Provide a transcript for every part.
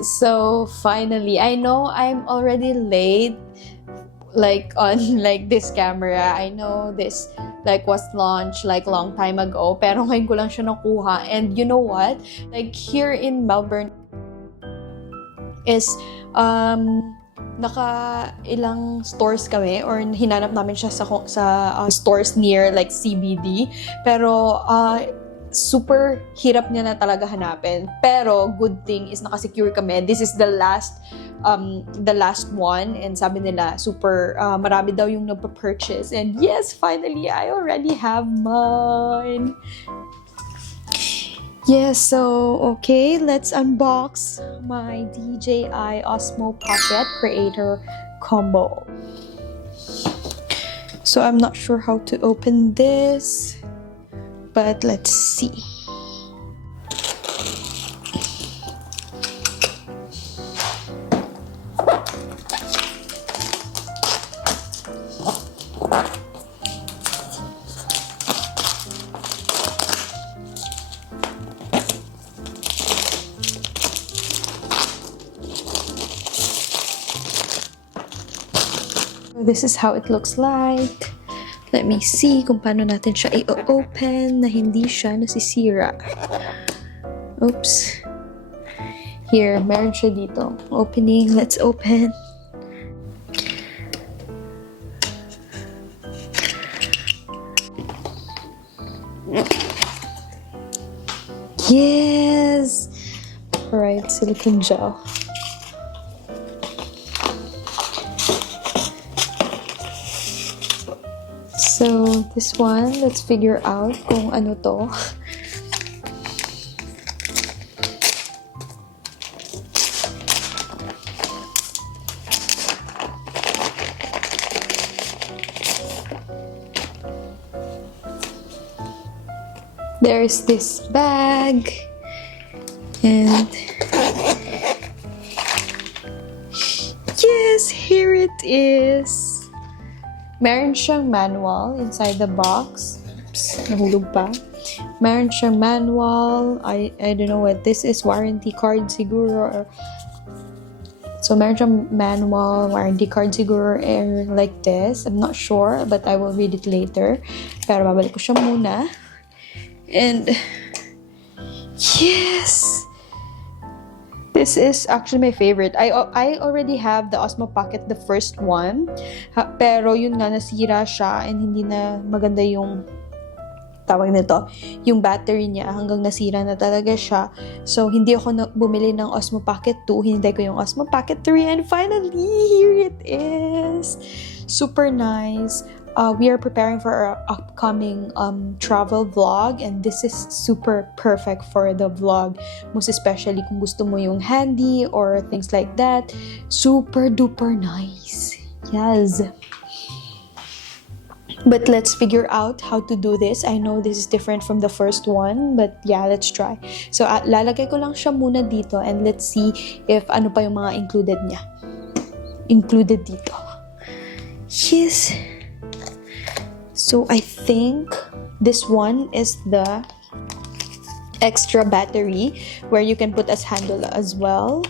so finally, I know I'm already late like on like this camera. I know this like was launched like long time ago, pero ngayon ko lang siya nakuha. And you know what? Like here in Melbourne is naka ilang stores kami or hinanap namin siya sa stores near like CBD, pero super hirap niya na talaga hanapin. Pero good thing is nakasecure kami. This is the last one, and sabi nila super marami daw yung nagpa-purchase. And yes, finally I already have mine. Yes, so okay, let's unbox my DJI Osmo Pcoket Creator Combo. So I'm not sure how to open this, but let's see. This is how it looks like. Let me see kung paano natin siya i-open na hindi siya nasisira. Oops. Here, meron siya dito. Opening. Let's open. Yes! Alright, silicone gel. So, this one, let's figure out kung ano to. There's this bag. And yes, here it is. Meron siyang manual inside the box. Oops, nahulog pa. Meron siyang manual. I don't know what this is. Warranty card siguro. So, meron siyang manual, warranty card siguro, like this. I'm not sure, but I will read it later. Pero babalik ko siya muna. And yes! This is actually my favorite. I already have the Osmo Pcoket, the first one. Pero yun nga, nasira siya and hindi na maganda yung tawag nito. Yung battery niya hanggang nasira na talaga siya. So, hindi ako bumili ng Osmo Pcoket 2. Hinintay ko yung Osmo Pcoket 3 and finally, here it is. Super nice. We are preparing for our upcoming travel vlog, and this is super perfect for the vlog, most especially kung gusto mo yung handy or things like that. Super duper nice. Yes. But let's figure out how to do this. I know this is different from the first one, but yeah, let's try. So lalagay ko lang siya muna dito and let's see if ano pa yung mga included dito. Yes. So I think this one is the extra battery where you can put as handle as well.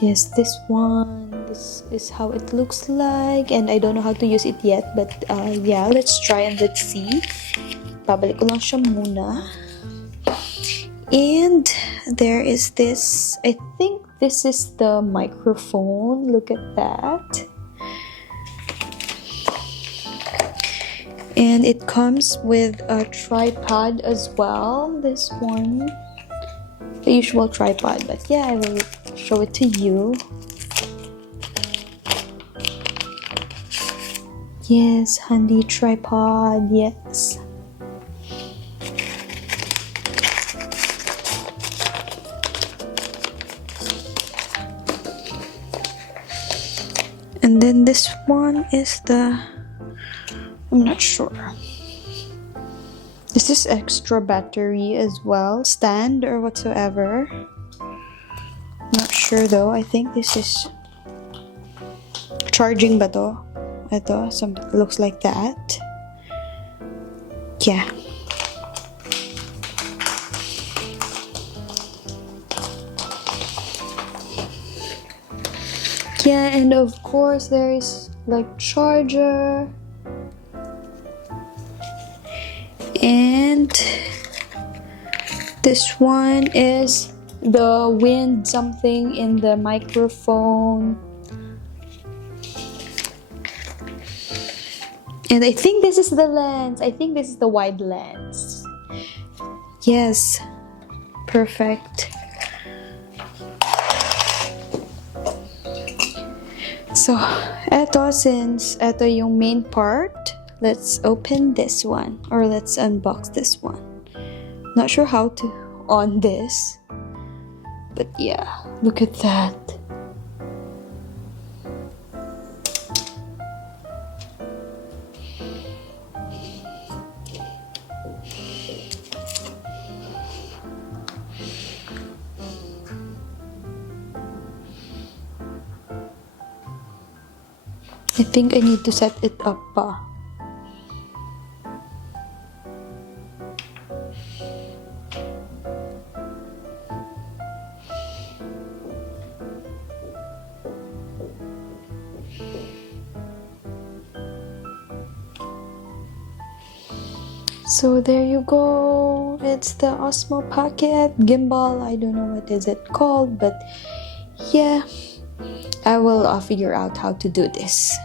Yes, this one. This is how it looks like, and I don't know how to use it yet, but yeah, let's try and let's see. Babalik ko lang siya muna. And there is this. I think this is the microphone. Look at that. And it comes with a tripod as well. This one, the usual tripod, but yeah, I will show it to you. Yes, handy tripod, yes. And then this one is the, I'm not sure. This is extra battery as well, stand or whatsoever. Not sure though. I think this is charging ba to? Ito, looks like that. Yeah. Yeah, and of course there is like charger. And this one is the wind something in the microphone. And I think this is the lens. I think this is the wide lens. Yes, perfect. So, since eto yung main part, let's open this one or let's unbox this one. Not sure how to on this, but yeah, look at that. I think I need to set it up pa. So there you go. It's the Osmo Pcoket gimbal. I don't know what is it called, but yeah, I will figure out how to do this.